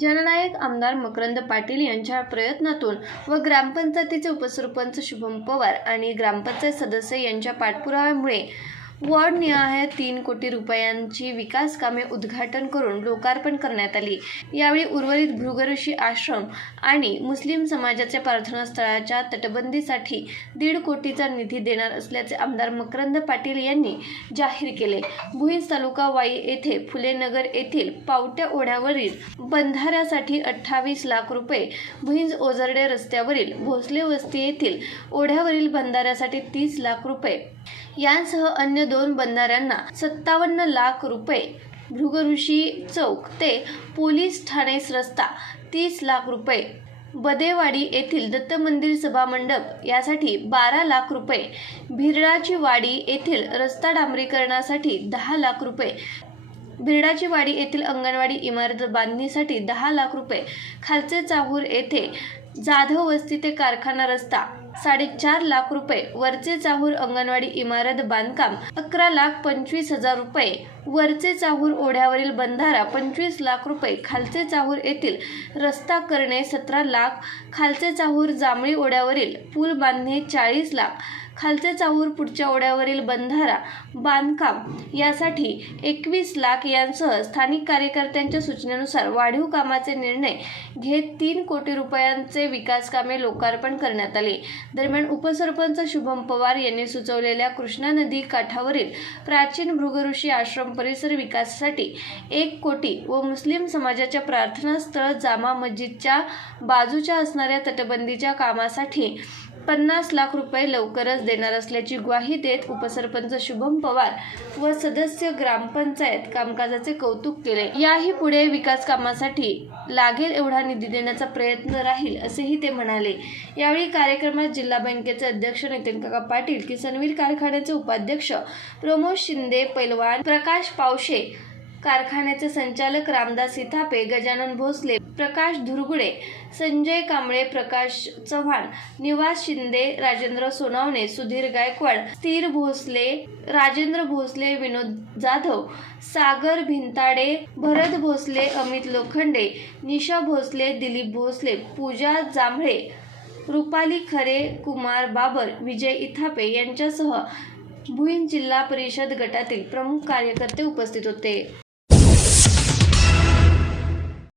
जननायक आमदार मकरंद पाटील यांच्या प्रयत्नातून व ग्रामपंचायतीचे उपसरपंच शुभम पवार आणि ग्रामपंचायत सदस्य यांच्या पाठपुराव्यामुळे वॉर्डनिहाय तीन कोटी रुपयांची विकास कामे उद्घाटन करून लोकार्पण करण्यात आली. यावेळी उर्वरित भृगऋषी आश्रम आणि मुस्लिम समाजाच्या प्रार्थनास्थळाच्या तटबंदीसाठी दीड कोटीचा निधी देणार असल्याचे आमदार मकरंद पाटील यांनी जाहीर केले. भुईंज तालुका वाई येथे फुलेनगर येथील पावट्या ओढ्यावरील बंधाऱ्यासाठी अठ्ठावीस लाख रुपये भुईंज ओझरडे रस्त्यावरील भोसले वस्ती येथील ओढ्यावरील बंधाऱ्यासाठी तीस लाख रुपये यांसह अन्य दोन बंधाऱ्यांना सत्तावन्न लाख रुपये. भृगऋषी चौक ते पोलीस ठाणेस रस्ता तीस लाख रुपये. बदेवाडी येथील दत्त मंदिर सभामंडप यासाठी बारा लाख रुपये. भिरडाची वाडी येथील रस्ता डांबरीकरणासाठी दहा लाख रुपये. भिरडाची वाडी येथील अंगणवाडी इमारत बांधणीसाठी दहा लाख रुपये. खालचे चाहूर येथे जाधव वस्ती ते कारखाना रस्ता साडेचार लाख रुपये. वरचे चाहूर अंगणवाडी इमारत बांधकाम अकरा लाख पंचवीस हजार रुपये. वरचे चाहूर ओढ्यावरील बंधारा पंचवीस लाख रुपये खालचे चाहूर येथील रस्ता करणे सतरा लाख खालचे चाहूर जांभळी ओढ्यावरील पूल बांधणे चाळीस लाख खालचे चाहूर पुढच्या ओढ्यावरील बंधारा बांधकाम यासाठी एकवीस लाख यांसह स्थानिक कार्यकर्त्यांच्या सूचनेनुसार वाढीव कामाचे निर्णय घेत तीन कोटी रुपयांचे विकास कामे लोकार्पण करण्यात आले. दरम्यान उपसरपंच शुभम पवार यांनी सुचवलेल्या कृष्णा नदी काठावरील प्राचीन भृगऋषी आश्रम परिसर विकासासाठी एक कोटी व मुस्लिम समाजाच्या प्रार्थनास्थळ जामा मस्जिदच्या बाजूच्या असणाऱ्या तटबंदीच्या कामासाठी पन्नास लाख रुपये लवकरच देणार असल्याची ग्वाही देत उपसरपंच शुभम पवार व सदस्य ग्रामपंचायत कामकाजाचे कौतुक केले. याही पुढे विकास कामासाठी लागेल एवढा निधी देण्याचा प्रयत्न राहील असेही ते म्हणाले. यावेळी कार्यक्रमात जिल्हा बँकेचे अध्यक्ष नितीन काका पाटील किसनवीर कारखान्याचे उपाध्यक्ष प्रमोद शिंदे पैलवान प्रकाश पावशे कारखान्याचे संचालक रामदास सिथापे गजानन भोसले प्रकाश धुरगुडे संजय कांबळे प्रकाश चव्हाण निवास शिंदे राजेंद्र सोनावणे सुधीर गायकवाड स्थिर भोसले राजेंद्र भोसले विनोद जाधव सागर भिंताडे भरत भोसले अमित लोखंडे निशा भोसले दिलीप भोसले पूजा जांभळे रुपाली खरे कुमार बाबर विजय इथापे यांच्यासह भुईन जिल्हा परिषद गटातील प्रमुख कार्यकर्ते उपस्थित होते.